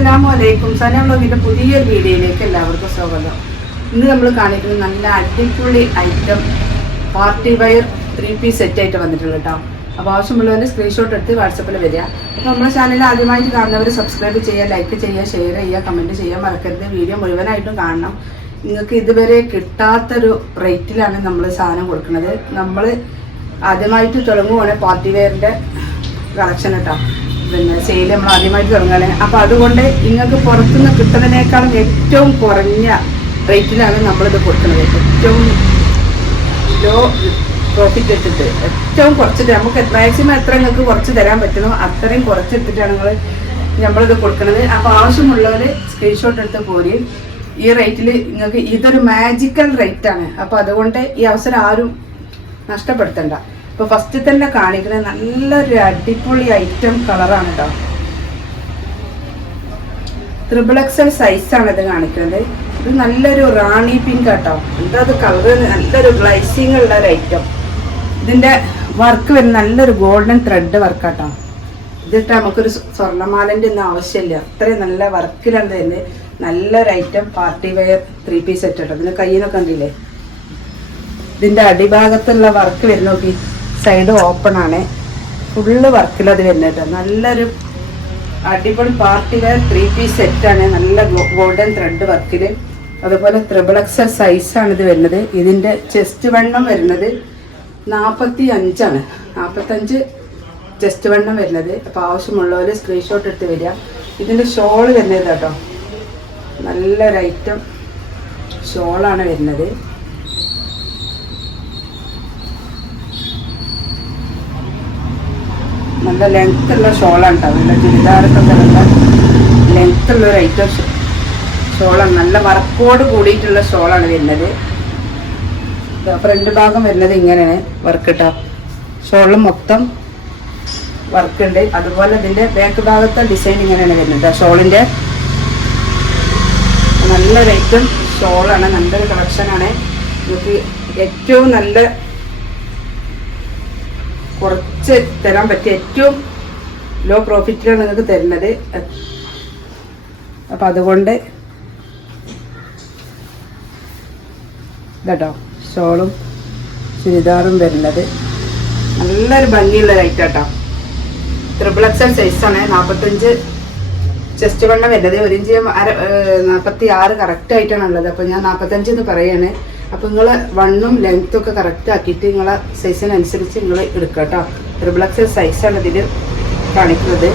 അസ്സലാമലൈക്കും. സന വ്ലോഗിന്റെ പുതിയൊരു വീഡിയോയിലേക്ക് എല്ലാവർക്കും സ്വാഗതം. ഇന്ന് നമ്മൾ കാണിക്കുന്നത് നല്ല അടിപൊളി item party wear 3 piece set ആയിട്ട് വന്നിട്ടുള്ളൂ കേട്ടോ. അപ്പോൾ ആവശ്യമുള്ളവർ സ്ക്രീൻഷോട്ട് എടുത്ത് വാട്സപ്പിൽ വരിക. അപ്പോൾ നമ്മുടെ ചാനൽ ആദ്യമായിട്ട് കാണുന്നവർ സബ്സ്ക്രൈബ് ചെയ്യുക, ലൈക്ക് ചെയ്യുക, ഷെയർ ചെയ്യുക, കമൻറ്റ് ചെയ്യാൻ മറക്കരുത്. വീഡിയോ മുഴുവനായിട്ടും കാണണം. നിങ്ങൾക്ക് ഇതുവരെ കിട്ടാത്തൊരു റേറ്റിലാണ് നമ്മൾ സാധനം കൊടുക്കുന്നത്. നമ്മൾ ആദ്യമായിട്ട് തുടങ്ങുവാണ് പാർട്ടി വെയറിൻ്റെ കളക്ഷൻ കേട്ടോ. പിന്നെ സെയിൽ നമ്മൾ ആദ്യമായിട്ട് തുടങ്ങുകയാണ്. അപ്പോൾ അതുകൊണ്ട് നിങ്ങൾക്ക് പുറത്തുനിന്ന് കിട്ടുന്നതിനേക്കാളും ഏറ്റവും കുറഞ്ഞ റേറ്റിലാണ് നമ്മളിത് കൊടുക്കുന്നത്. ഏറ്റവും ലോ പ്രോഫിറ്റ് എടുത്തിട്ട് ഏറ്റവും കുറച്ചിട്ട് നമുക്ക് മാക്സിമം എത്ര നിങ്ങൾക്ക് കുറച്ച് തരാൻ പറ്റുമോ അത്രയും കുറച്ചെടുത്തിട്ടാണ് നമ്മളിത് കൊടുക്കുന്നത്. അപ്പോൾ ആവശ്യമുള്ളവർ സ്ക്രീൻഷോട്ട് എടുത്ത് പോരി. ഈ റേറ്റിൽ നിങ്ങൾക്ക് ഇതൊരു മാജിക്കൽ റേറ്റാണ്. അപ്പോൾ അതുകൊണ്ട് ഈ അവസരം ആരും നഷ്ടപ്പെടുത്തണ്ട. ഇപ്പോൾ ഫസ്റ്റ് തന്നെ കാണിക്കുന്നത് നല്ലൊരു അടിപൊളി ഐറ്റം കളറാണ് കേട്ടോ. 3XL സൈസാണ് ഇത് കാണിക്കുന്നത്. ഇത് നല്ലൊരു റാണി പിങ്ക് കേട്ടോ. എന്താ അത് കളറ്, നല്ലൊരു ഗ്ലൈസിങ് ഉള്ള ഒരു ഐറ്റം. ഇതിൻ്റെ വർക്ക് വരുന്ന നല്ലൊരു ഗോൾഡൻ ത്രെഡ് വർക്ക് കേട്ടോ. ഇതിട്ട് നമുക്കൊരു സ്വർണ്ണമാലൻ്റെ ഒന്നും ആവശ്യമില്ല, അത്രയും നല്ല വർക്കിലാണ് തന്നെ. നല്ലൊരു item party wear 3 piece set കേട്ടോ. ഇതിന് കയ്യിനൊക്കെ കണ്ടില്ലേ, ഇതിൻ്റെ അടിഭാഗത്തുള്ള വർക്ക് വരുന്ന നോക്കി, സൈഡ് ഓപ്പൺ ആണ്, ഫുള്ള് വർക്കിലത് വരുന്നത് കേട്ടോ. നല്ലൊരു അടിപൊളി പാർട്ടി വെയർ 3 പീസ് സെറ്റാണ്. നല്ല ഗോൾഡൻ ത്രെഡ് വർക്കിൽ. അതുപോലെ 3XL സൈസാണ് ഇത് വരുന്നത്. ഇതിൻ്റെ ചെസ്റ്റ് വണ്ണം വരുന്നത് 45 ആണ്. 45 ചെസ്റ്റ് വണ്ണം വരുന്നത്. അപ്പോൾ ആവശ്യമുള്ളവർ സ്ക്രീൻഷോട്ട് എടുത്ത് വരിക. ഇതിൻ്റെ ഷോള് വരുന്നത് കേട്ടോ. നല്ലൊരു ഐറ്റം ഷോളാണ് വരുന്നത്. നല്ല ലെങ്ത് ഉള്ള ഷോളാണ് കേട്ടോ. നല്ല ചുരിദാറൊക്കെ നല്ല ലെങ്ത് ഉള്ളൊരു ഐറ്റം ഷോളാണ്. നല്ല വർക്കോട് കൂടിയിട്ടുള്ള ഷോളാണ് വരുന്നത്. ഫ്രണ്ട് ഭാഗം വരുന്നത് ഇങ്ങനെയാണ് വർക്ക് കേട്ടോ. ഷോളിൽ മൊത്തം വർക്ക് ഉണ്ട്. അതുപോലെ ഇതിൻ്റെ ബാക്ക് ഭാഗത്തെ ഡിസൈൻ ഇങ്ങനെയാണ് വരുന്നത്. ഷോളിൻ്റെ നല്ലൊരു ഐറ്റം ഷോളാണ്. നല്ലൊരു കളക്ഷനാണ്. നമുക്ക് ഏറ്റവും നല്ല കുറച്ച് തരാൻ പറ്റിയ ഏറ്റവും ലോ പ്രോഫിറ്റിലാണ് നിങ്ങൾക്ക് തരുന്നത്. അപ്പം അതുകൊണ്ട് ഇതാട്ടോ ഷോളും ചുരിദാറും വരുന്നത്. നല്ലൊരു ഭംഗിയുള്ള ഐറ്റം കേട്ടോ. 3XL സൈസാണ്. 45 ചെസ്റ്റ് വണ്ണം വരുന്നത്. 1 ഇഞ്ച് 46 കറക്റ്റ് ആയിട്ടാണ് ഉള്ളത്. അപ്പോൾ ഞാൻ 45 എന്ന് പറയാണ്. അപ്പോൾ നിങ്ങൾ വണ്ണും ലെങ്ത്തും ഒക്കെ കറക്റ്റ് ആക്കിയിട്ട് നിങ്ങളെ സൈസിനനുസരിച്ച് നിങ്ങൾ എടുക്കുക കേട്ടോ. 3XL സൈസാണ് ഇതിൽ കാണിക്കുന്നത്.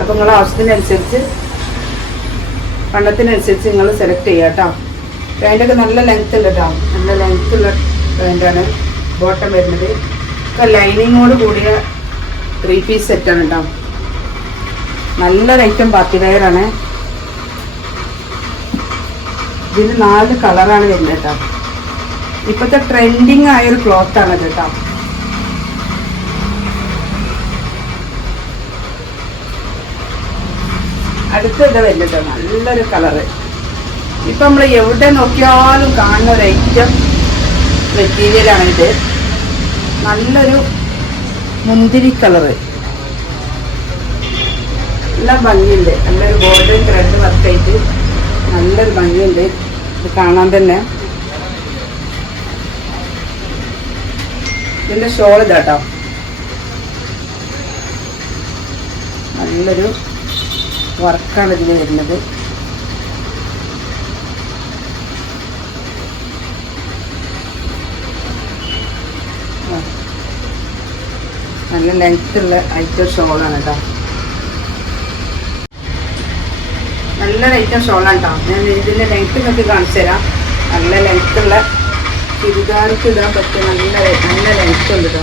അപ്പോൾ നിങ്ങളെ ആവശ്യത്തിനനുസരിച്ച് വണ്ണത്തിനനുസരിച്ച് നിങ്ങൾ സെലക്ട് ചെയ്യുക കേട്ടോ. പാൻറ്റൊക്കെ നല്ല ലെങ്ത്ത് ഉണ്ട് കേട്ടോ. നല്ല ലെങ്ത്ത് ഉള്ള പാൻറ്റാണ്. ബോട്ടം വരുന്നത് ഒക്കെ ലൈനിങ്ങോട് കൂടിയ 3 പീസ് സെറ്റാണ് കേട്ടോ. നല്ലൊരു ഐറ്റം പാർട്ടി വെയറാണ്. ഇതിന് 4 കളറാണ് വരുന്നത് കേട്ടോ. ഇപ്പോഴത്തെ ട്രെൻഡിങ് ആയൊരു ക്ലോത്താണ് ഇത് കേട്ടോ. അടുത്ത ഇത് വരുന്നത് നല്ലൊരു കളറ്. ഇപ്പം നമ്മൾ എവിടെ നോക്കിയാലും കാണുന്ന ഒരു ഐറ്റം മെറ്റീരിയലാണ് ഇത്. നല്ലൊരു മുന്തിരി കളറ്, നല്ല ഭംഗിയുണ്ട്. നല്ലൊരു ഗോൾഡൻ ത്രെഡ് വർക്കായിട്ട് നല്ലൊരു ഭംഗിയുണ്ട് ഇത് കാണാൻ തന്നെ. ഇതിൻ്റെ ഷോൾ ഇതാട്ടോ. നല്ലൊരു വർക്കാണ് ഇതിന് വരുന്നത്. നല്ല ലെങ്ത് ഉള്ള ഐറ്റം ഷോളാണ് കേട്ടോ. നല്ലൊരു ഐറ്റം ഷോളാണ് കേട്ടോ. ഞാൻ ഇതിൻ്റെ ലെങ്ത്ത് നിങ്ങൾക്ക് കാണിച്ചു തരാം. നല്ല ലെങ്ത്തുള്ള ചുരിദാർക്ക് ഇടാൻ പറ്റിയ നല്ല ലെങ്ത്ത് ഉണ്ട് കേട്ടോ.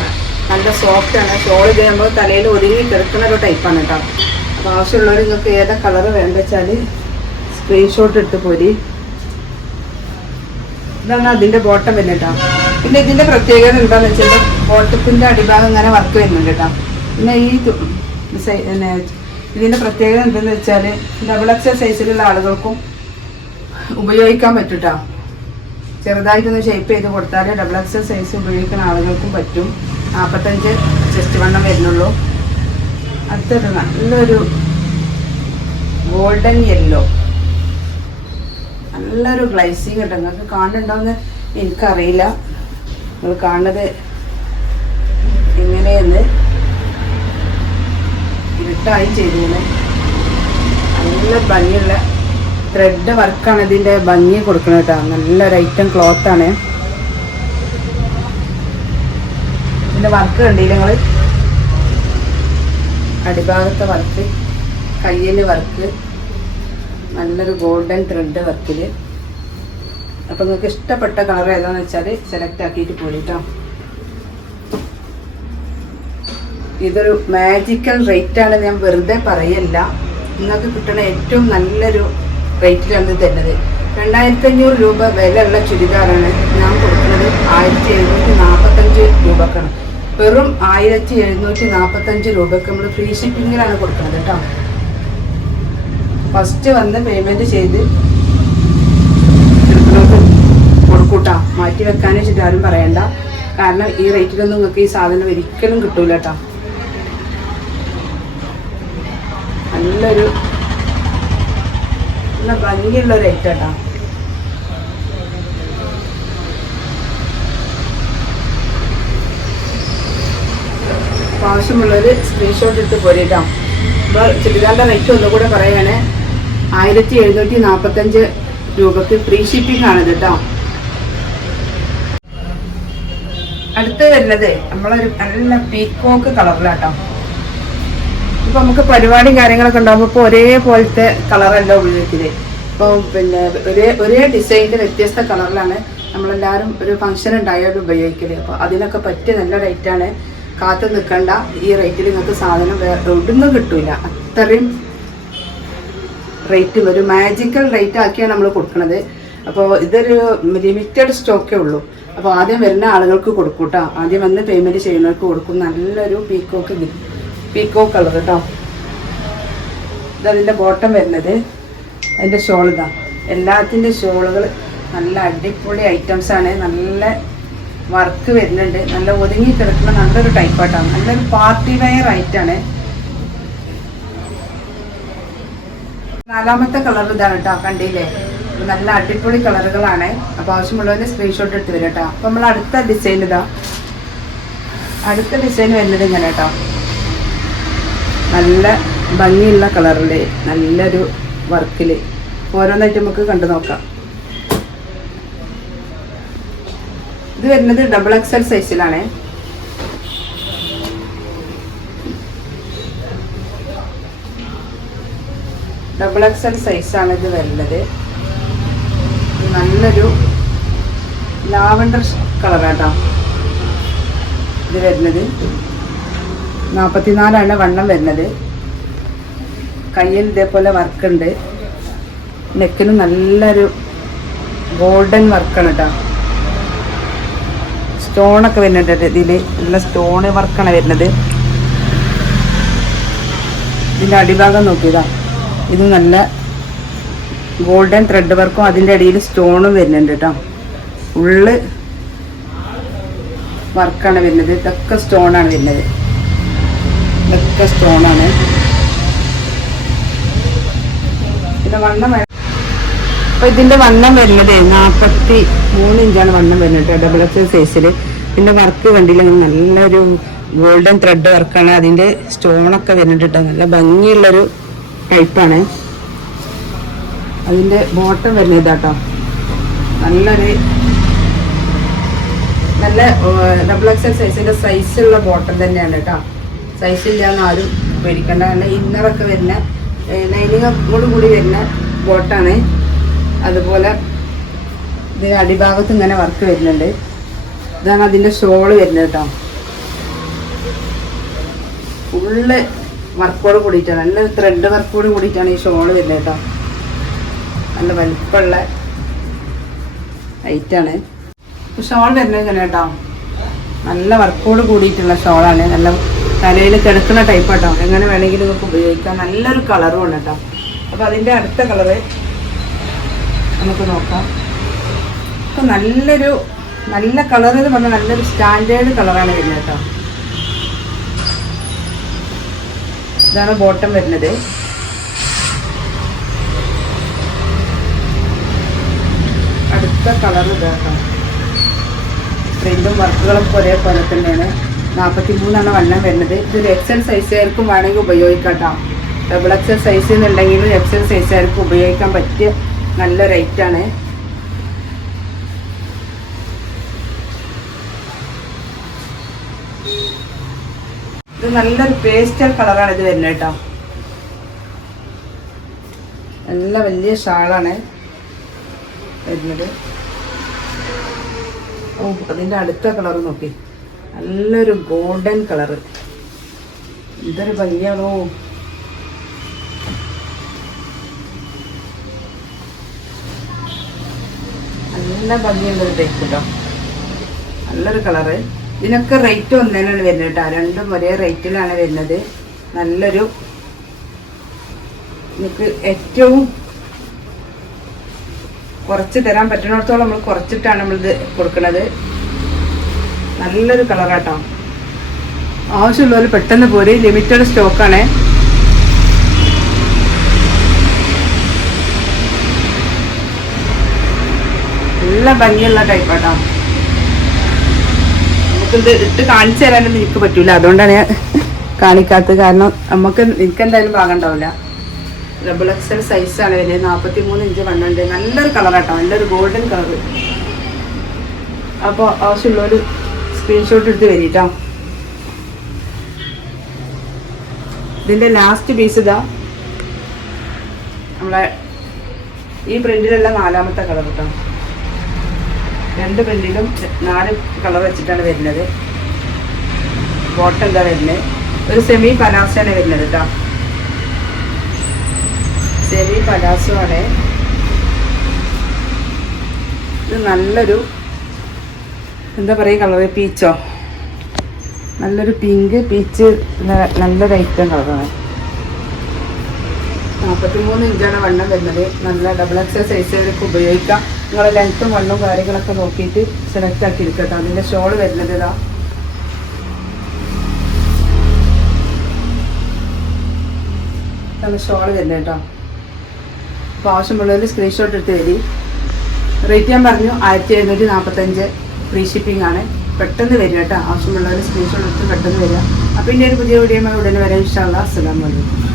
നല്ല സോഫ്റ്റാണ് ഷോൾ. ഇത് നമ്മൾ തലയിൽ ഒതുങ്ങി കിടക്കുന്ന ഒരു ടൈപ്പാണ് കേട്ടോ. അപ്പോൾ ആവശ്യമുള്ളവർ നിങ്ങൾക്ക് ഏതാ കളറ് വേണ്ട വെച്ചാൽ സ്ക്രീൻഷോട്ട് എടുത്ത് പോരി. ഇതാണ് അതിൻ്റെ ബോട്ടം വരുന്നത് കേട്ടോ. പിന്നെ ഇതിൻ്റെ പ്രത്യേകത എന്താണെന്ന് വെച്ചാൽ ബോട്ടത്തിൻ്റെ അടിഭാഗം ഇങ്ങനെ വർക്ക് വരുന്നുണ്ട് കേട്ടോ. പിന്നെ ഈ ഇതിൻ്റെ പ്രത്യേകത എന്താണെന്ന് വെച്ചാൽ XL സൈസിലുള്ള ആളുകൾക്കും ഉപയോഗിക്കാൻ പറ്റും കേട്ടോ. ചെറുതായിട്ടൊന്ന് ഷേപ്പ് ചെയ്ത് കൊടുത്താൽ XL സൈസ് ഉപയോഗിക്കുന്ന ആളുകൾക്കും പറ്റും. 45 ചെസ്റ്റ് വണ്ണം വരുന്നുള്ളൂ. അടുത്തൊരു നല്ലൊരു ഗോൾഡൻ യെല്ലോ, നല്ലൊരു ഗ്ലൈസിങ് കേട്ടോ. നിങ്ങൾക്ക് കാണുന്നുണ്ടോയെന്ന് എനിക്കറിയില്ല, നിങ്ങൾ കാണുന്നത് എങ്ങനെയെന്ന്. ഇരുട്ടായി ചെയ്തേനെ. നല്ല ഭംഗിയുള്ള ത്രെഡ് വർക്കാണ് ഇതിൻ്റെ ഭംഗി കൊടുക്കുന്നത് കേട്ടോ. നല്ലൊരു ഐറ്റം ക്ലോത്താണ്. ഇതിൻ്റെ വർക്ക് കണ്ടില്ല നിങ്ങൾ? അടിഭാഗത്തെ വർക്ക്, കയ്യിൽ വർക്ക്, നല്ലൊരു ഗോൾഡൻ ത്രെഡ് വർക്കിൽ. അപ്പോൾ നിങ്ങൾക്ക് ഇഷ്ടപ്പെട്ട കളർ ഏതാണെന്ന് വെച്ചാൽ സെലക്ട് ആക്കിയിട്ട് പോരിട്ടോ. ഇതൊരു മാജിക്കൽ റേറ്റാണ്, ഞാൻ വെറുതെ പറയല്ല. നിങ്ങൾക്ക് കിട്ടുന്ന ഏറ്റവും നല്ലൊരു റേറ്റിലാണ് തരുന്നത്. 2500 രൂപ വിലയുള്ള ചുരിദാറാണ് ഞാൻ കൊടുക്കുന്നത് 1745 രൂപക്കാണ്. വെറും 1745 രൂപക്ക് നമ്മൾ ഫ്രീ ഷിപ്പിങ്ങിലാണ് കൊടുക്കുന്നത് കേട്ടോ. ഫസ്റ്റ് വന്ന് പേയ്മെൻറ്റ് ചെയ്ത് എടുക്കുന്നവർക്ക് കൊടുക്കൂട്ടോ. മാറ്റി വെക്കാനും വെച്ചിട്ട് ആരും പറയണ്ട. കാരണം ഈ റേറ്റിലൊന്നും നിങ്ങൾക്ക് ഈ സാധനം ഒരിക്കലും കിട്ടൂല കേട്ടോ. നല്ല ഭംഗിയുള്ള റേറ്റ് കേട്ടോ. ആവശ്യമുള്ളവർ സ്ക്രീൻഷോട്ട് ഇട്ട് പോരിട്ടോ. അപ്പോൾ ചുരിദാറിൻ്റെ റേറ്റ് ഒന്നുകൂടെ പറയുകയാണ്, 1745 രൂപക്ക് ഫ്രീ ഷിപ്പിംഗ് ആണ് കേട്ടോ. അടുത്ത് വരുന്നത് നമ്മളൊരു നല്ല പീക്കോക്ക് കളറിലാട്ടോ. ഇപ്പൊ നമുക്ക് പരിപാടിയും കാര്യങ്ങളൊക്കെ ഉണ്ടാകുമ്പോൾ ഇപ്പോൾ ഒരേപോലത്തെ കളറല്ല ഉപയോഗിക്കുന്നത്. ഇപ്പോൾ പിന്നെ ഒരേ ഡിസൈനിൻ്റെ വ്യത്യസ്ത കളറിലാണ് നമ്മളെല്ലാവരും ഒരു ഫംഗ്ഷൻ ഉണ്ടായാലും ഉപയോഗിക്കല്. അപ്പോൾ അതിനൊക്കെ പറ്റിയ നല്ല റേറ്റാണ്. കാത്തു നിൽക്കണ്ട, ഈ റേറ്റിൽ നിങ്ങൾക്ക് സാധനം എവിടുന്നും കിട്ടൂല. അത്രയും റേറ്റും ഒരു മാജിക്കൽ റേറ്റ് ആക്കിയാണ് നമ്മൾ കൊടുക്കുന്നത്. അപ്പോൾ ഇതൊരു ലിമിറ്റഡ് സ്റ്റോക്കേ ഉള്ളൂ. അപ്പോൾ ആദ്യം വരുന്ന ആളുകൾക്ക് കൊടുക്കും കേട്ടോ. ആദ്യം വന്ന് പേയ്മെൻറ്റ് ചെയ്യുന്നവർക്ക് കൊടുക്കും. നല്ലൊരു പീക്കോക്ക് കളർ കേട്ടോ. ഇതതിൻ്റെ ബോട്ടം വരുന്നത്. അതിൻ്റെ ഷോൾ ഇതാ. എല്ലാത്തിൻ്റെ ഷോളുകൾ നല്ല അടിപൊളി ഐറ്റംസാണ്. നല്ല വർക്ക് വരുന്നുണ്ട്. നല്ല ഒതുങ്ങി കിടക്കുന്ന നല്ലൊരു ടൈപ്പായിട്ടാണ്. നല്ലൊരു പാർട്ടി വെയർ ആയിട്ടാണ്. നാലാമത്തെ കളർ ഇതാണ് കേട്ടോ. കണ്ടില്ലേ? നല്ല അടിപൊളി കളറുകളാണ്. അപ്പോൾ ആവശ്യമുള്ളവരെ സ്ക്രീൻഷോട്ട് എടുത്ത് വരും കേട്ടോ. അപ്പോൾ നമ്മൾ അടുത്ത ഡിസൈൻ ഇതാ. അടുത്ത ഡിസൈൻ വരുന്നത് ഇങ്ങനെ കേട്ടോ. നല്ല ഭംഗിയുള്ള കളറിൽ നല്ലൊരു വർക്കിൽ ഓരോന്നായിട്ട് നമുക്ക് കണ്ടു നോക്കാം. ഇത് വരുന്നത് XXL സൈസിലാണ്. XXL സൈസാണ് ഇത് വരുന്നത്. നല്ലൊരു ലാവൻഡർ കളറാട്ടോ ഇത് വരുന്നത്. 44 വണ്ണം വരുന്നത്. കയ്യിൽ ഇതേപോലെ വർക്കുണ്ട്. നെക്കിന് നല്ലൊരു ഗോൾഡൻ വർക്കാണ് കേട്ടോ. സ്റ്റോണൊക്കെ വരുന്നുണ്ട് ഇതിൽ. നല്ല സ്റ്റോണ് വർക്കാണ് വരുന്നത്. ഇതിൻ്റെ അടിഭാഗം നോക്കിയതാ. ഇത് നല്ല ഗോൾഡൻ ത്രെഡ് വർക്കും അതിൻ്റെ അടിയിൽ സ്റ്റോണും വരുന്നുണ്ട് കേട്ടോ. ഫുള്ള് വർക്കാണ് വരുന്നത്. ഇതൊക്കെ സ്റ്റോണാണ് വരുന്നത്. ഇതൊക്കെ സ്റ്റോണാണ്. പിന്നെ വണ്ണം അപ്പോൾ ഇതിൻ്റെ വണ്ണം വരുന്നത് 43 ഇഞ്ചാണ് വണ്ണം വരുന്നത് XXL സൈസിൽ. പിന്നെ വർക്ക് കണ്ടില്ല, നല്ലൊരു ഗോൾഡൻ ത്രെഡ് വർക്കാണ്. അതിൻ്റെ സ്റ്റോണൊക്കെ വരുന്നുണ്ട് കേട്ടോ. നല്ല ഭംഗിയുള്ളൊരു ടൈപ്പാണ്. അതിൻ്റെ ബോട്ടം വരുന്നത് ഇതാട്ടോ. നല്ലൊരു നല്ല XXL സൈസിൻ്റെ സൈസുള്ള ബോട്ടം തന്നെയാണ് കേട്ടോ. സൈസില്ലാന്ന് ആരും പേടിക്കേണ്ട. നല്ല ഇന്നറൊക്കെ വരുന്ന ലൈനിങ്ങോട് കൂടി വരുന്ന ബോട്ടാണ്. അതുപോലെ ഇതിന് അടിഭാഗത്ത് ഇങ്ങനെ വർക്ക് വരുന്നുണ്ട്. ഇതാണ് അതിൻ്റെ ഷോള് വരുന്നത് കേട്ടോ. ഫുള്ള് വർക്കോട് കൂടിയിട്ടാണ്, നല്ല ത്രെഡ് വർക്കോട് കൂടിയിട്ടാണ് ഈ ഷോള് വരുന്നത് കേട്ടോ. നല്ല വലിപ്പമുള്ള ഐറ്റാണ് ഷോൾ വരുന്നത് ഇങ്ങനെ കേട്ടോ. നല്ല വർക്കോട് കൂടിയിട്ടുള്ള ഷോളാണ്. നല്ല തലയിൽ കിടക്കുന്ന ടൈപ്പ് കേട്ടോ. എങ്ങനെ വേണമെങ്കിലും നിങ്ങൾക്ക് ഉപയോഗിക്കാം. നല്ലൊരു കളറും ഉണ്ട് കേട്ടോ. അപ്പോൾ അതിൻ്റെ അടുത്ത കളറ് നമുക്ക് നോക്കാം. അപ്പോൾ നല്ല കളർ എന്ന് പറഞ്ഞാൽ നല്ലൊരു സ്റ്റാൻഡേർഡ് കളറാണ് വരുന്നത് കേട്ടോ. ഇതാണ് ബോട്ടം വരുന്നത്. അടുത്ത കളർ ഇതാക്കാം. പ്രിന്റും വർക്കുകളൊക്കെ ഒരേപോലെ തന്നെയാണ്. 43 വണ്ണം വരുന്നത്. ഇതൊരു എക്സൽ സൈസുകാർക്കും വേണമെങ്കിൽ ഉപയോഗിക്കാം കേട്ടോ. ഡബിൾ എക്സൽ സൈസ് എന്നുണ്ടെങ്കിലും എക്സൽ സൈസുകാർക്ക് ഉപയോഗിക്കാൻ പറ്റിയ നല്ല റേറ്റാണ്. ഇത് നല്ലൊരു പേസ്റ്റൽ കളറാണ് ഇത് വരുന്നത് കേട്ടോ. നല്ല വലിയ ഷാളാണ് വരുന്നത്. ഓ, അതിൻ്റെ അടുത്ത കളർ നോക്കി, നല്ലൊരു ഗോൾഡൻ കളറ്. ഇതൊരു ഭംഗിയാണോ. നല്ല ഭംഗിയുള്ളൊരു ടൈപ്പ് കേട്ടോ, നല്ലൊരു കളറ്. ഇതിനൊക്കെ റേറ്റ് ഒന്നേനാണ് വരുന്നത് കേട്ടോ. രണ്ടും ഒരേ റേറ്റിലാണ് വരുന്നത്. നല്ലൊരു നമുക്ക് ഏറ്റവും കുറച്ച് തരാൻ പറ്റുന്നിടത്തോളം നമ്മൾ കുറച്ചിട്ടാണ് നമ്മളിത് കൊടുക്കുന്നത്. നല്ലൊരു കളറാട്ടോ. ആവശ്യമുള്ളവർ പെട്ടെന്ന് പോരെ, ലിമിറ്റഡ് സ്റ്റോക്കാണ്. നല്ല ഭംഗിയുള്ള ടൈപ്പാട്ടോ. നമുക്കിത് ഇട്ട് കാണിച്ചു തരാനൊന്നും എനിക്ക് പറ്റൂല, അതുകൊണ്ടാണ് ഞാൻ കാണിക്കാത്തത്. കാരണം എനിക്കെന്തായാലും വാങ്ങണ്ടാവില്ല. ഡബിൾ എക്സൽ സൈസാണ് വരുന്നത്. 43 ഇഞ്ച് വണ്ണുണ്ട്. നല്ലൊരു കളറാട്ടോ, നല്ലൊരു ഗോൾഡൻ കളർ. അപ്പോൾ ആവശ്യമുള്ളൊരു സ്ക്രീൻഷോട്ട് എടുത്ത് വരിട്ടോ. ഇതിൻ്റെ ലാസ്റ്റ് പീസ് ഇതാ നമ്മളെ ഈ പ്രിന്റിലുള്ള 4ാമത്തെ കളർ കേട്ടോ. 2 പ്രിന്റിലും 4 കളർ വെച്ചിട്ടാണ് വരുന്നത്. ബോട്ടം എന്താ വരുന്നത്, ഒരു സെമി പലാസോയാണ് വരുന്നത് കേട്ടോ. സെമി പലാസോ ആണ് ഇത്. നല്ലൊരു എന്താ പറയുക കളറ്, പീച്ചോ, നല്ലൊരു പിങ്ക് പീച്ച്, നല്ലൊരു ഐറ്റം കളറാണ്. 43 ഇഞ്ചാണ് വണ്ണം വരുന്നത്. നല്ല ഡബിൾ എക്സൽ സൈസുകൾക്ക് ഉപയോഗിക്കാം. നിങ്ങളെ ലെങ്ത്തും വണ്ണും കാര്യങ്ങളൊക്കെ നോക്കിയിട്ട് സെലക്ട് ആക്കി എടുക്കട്ടോ. അതിൻ്റെ ഷോള് വരുന്നത് ഇതാ. ഇതാണ് ഷോള് വരുന്നത് കേട്ടോ. അപ്പോൾ ആവശ്യമുള്ളവർ സ്ക്രീൻഷോട്ട് എടുത്ത് തരി. റേറ്റ് ഞാൻ പറഞ്ഞു 1745. ഫ്രീ ഷിപ്പിംഗ് ആണ്. പെട്ടെന്ന് വരിക കേട്ടോ. ആവശ്യമുള്ളവർ സ്ക്രീൻഷോട്ട് എടുത്ത് പെട്ടെന്ന് വരിക. അപ്പോൾ ഇനി ഒരു പുതിയ വീഡിയോ ഉടനെ വരാം ഇൻഷാ അല്ലാഹ്. അസ്സലാമു അലൈക്കും.